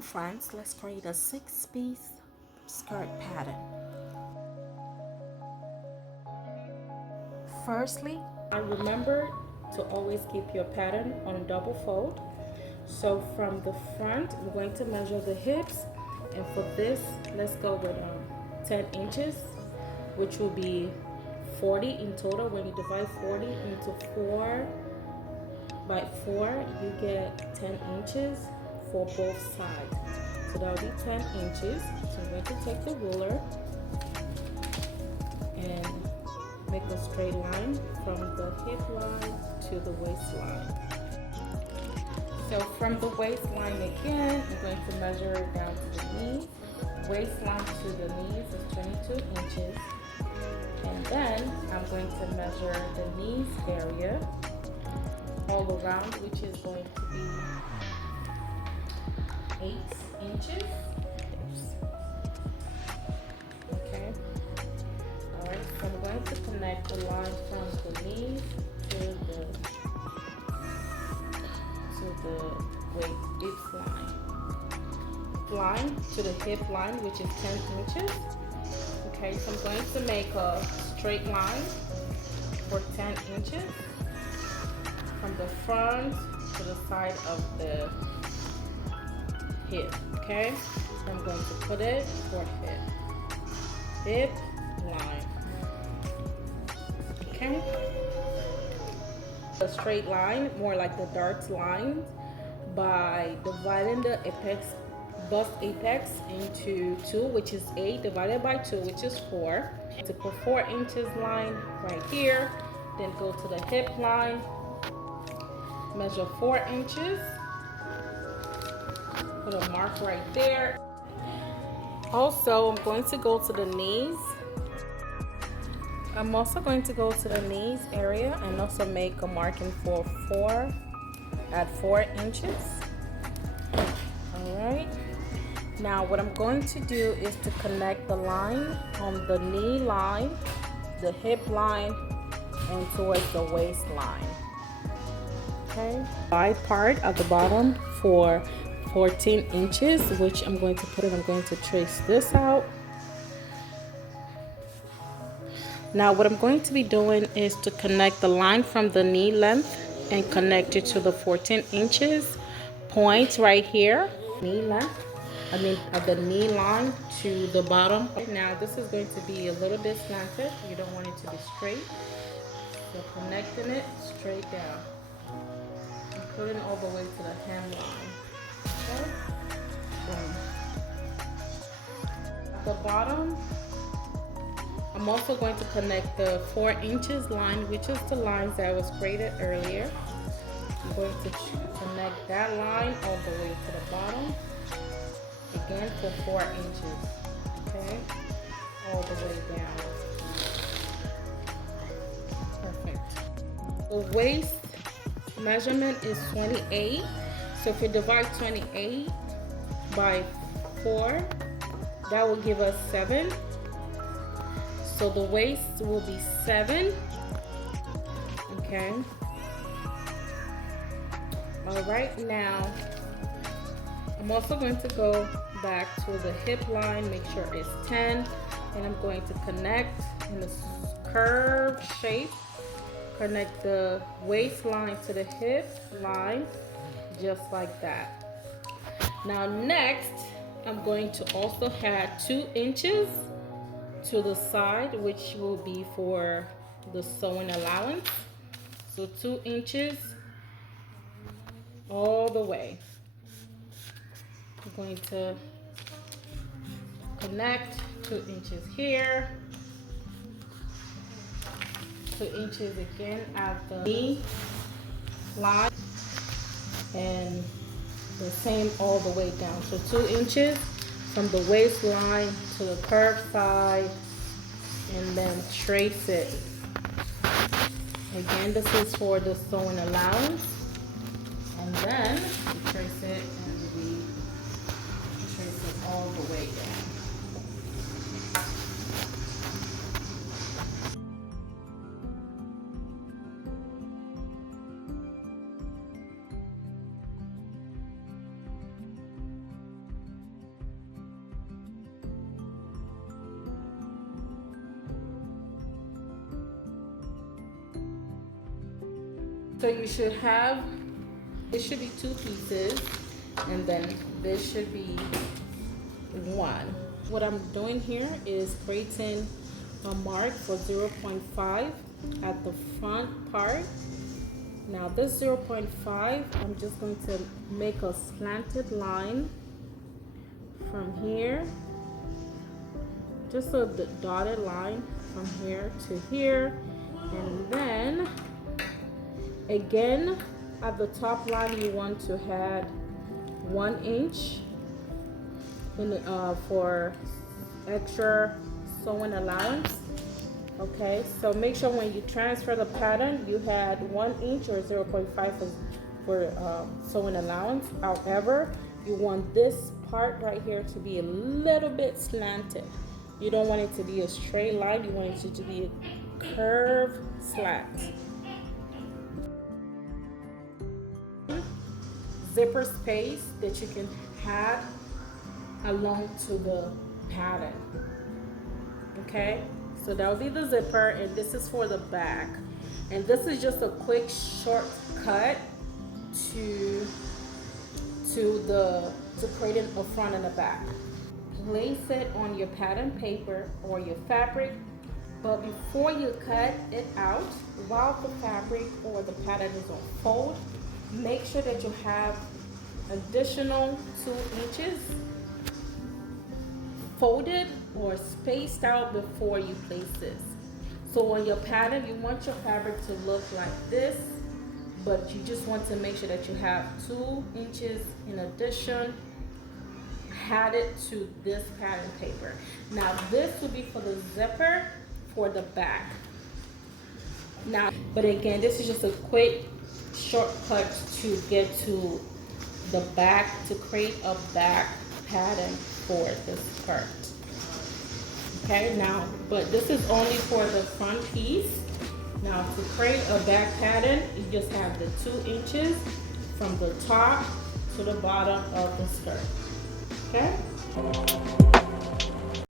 Friends, let's create a 6-piece skirt pattern. Firstly, I remember to always keep your pattern on double fold. So from the front, I'm going to measure the hips, and for this, let's go with 10 inches, which will be 40 in total. When you divide 40 into 4 by 4, you get 10 inches for both sides. So that will be 10 inches. So I'm going to take the ruler and make a straight line from the hip line to the waistline. So from the waistline again, I'm going to measure it down to the knee. Waistline to the knees is 22 inches. And then I'm going to measure the knees area all around, which is going to be 8 inches. Okay. Alright, so I'm going to connect the line from the knees to the hips line to the hip line, which is 10 inches. Okay, so I'm going to make a straight line for 10 inches from the front to the side of the hip. Okay, so I'm going to put it for hip line. Okay, a straight line, more like the darts line, by dividing the bust apex into 2, which is 8, divided by 2, which is 4. To put 4 inches line right here, then go to the hip line, measure 4 inches, put a mark right there. Also, I'm going to go to the knees. I'm also going to go to the knees area and also make a marking for 4 at 4 inches. Alright, now what I'm going to do is to connect the line on the knee line, the hip line, and towards the waistline. Okay, wide part of the bottom for 14 inches, which I'm going to trace this out. Now what I'm going to be doing is to connect the line from the knee length and connect it to the 14 inches point right here. Knee length, of the knee line to the bottom. Now this is going to be a little bit slanted. You don't want it to be straight. So connecting it straight down. And putting all the way to the hemline. Okay? Boom. At the bottom, I'm also going to connect the 4 inches line, which is the lines that was created earlier. I'm going to connect that line all the way to the bottom. Again for 4 inches. Okay? All the way down. Perfect. The waist measurement is 28. So if you divide 28 by 4, that will give us 7. So the waist will be 7. Okay. All right, now I'm also going to go back to the hip line, make sure it's 10, and I'm going to connect in a curved shape, connect the waistline to the hip line, just like that. Now next, I'm going to also add 2 inches to the side, which will be for the sewing allowance. So 2 inches all the way. I'm going to connect 2 inches here, 2 inches again at the knee line, and the same all the way down. So 2 inches from the waistline to the curved side, and then trace it. Again, this is for the sewing allowance, and then we trace it and we trace it all the way down. So you should have, it should be 2 pieces, and then this should be 1. What I'm doing here is creating a mark for 0.5 at the front part. Now this 0.5, I'm just going to make a slanted line from here, just a dotted line from here to here, and then again at the top line you want to add 1 inch in the, for extra sewing allowance. Okay, so make sure when you transfer the pattern you had 1 inch or 0.5 for sewing allowance. However, you want this part right here to be a little bit slanted. You don't want it to be a straight line, you want it to be a curved slat. Zipper space that you can add along to the pattern. Okay, so that will be the zipper, and this is for the back, and this is just a quick shortcut to creating a front and a back. Place it on your pattern paper or your fabric, but before you cut it out, while the fabric or the pattern is on fold, make sure that you have additional 2 inches folded or spaced out before you place this. So on your pattern, you want your fabric to look like this, but you just want to make sure that you have 2 inches in addition added to this pattern paper. Now this will be for the zipper for the back. Now, but again, this is just a quick shortcut to get to the back, to create a back pattern for this skirt. Okay, now, but this is only for the front piece. Now to create a back pattern, you just have the 2 inches from the top to the bottom of the skirt. Okay?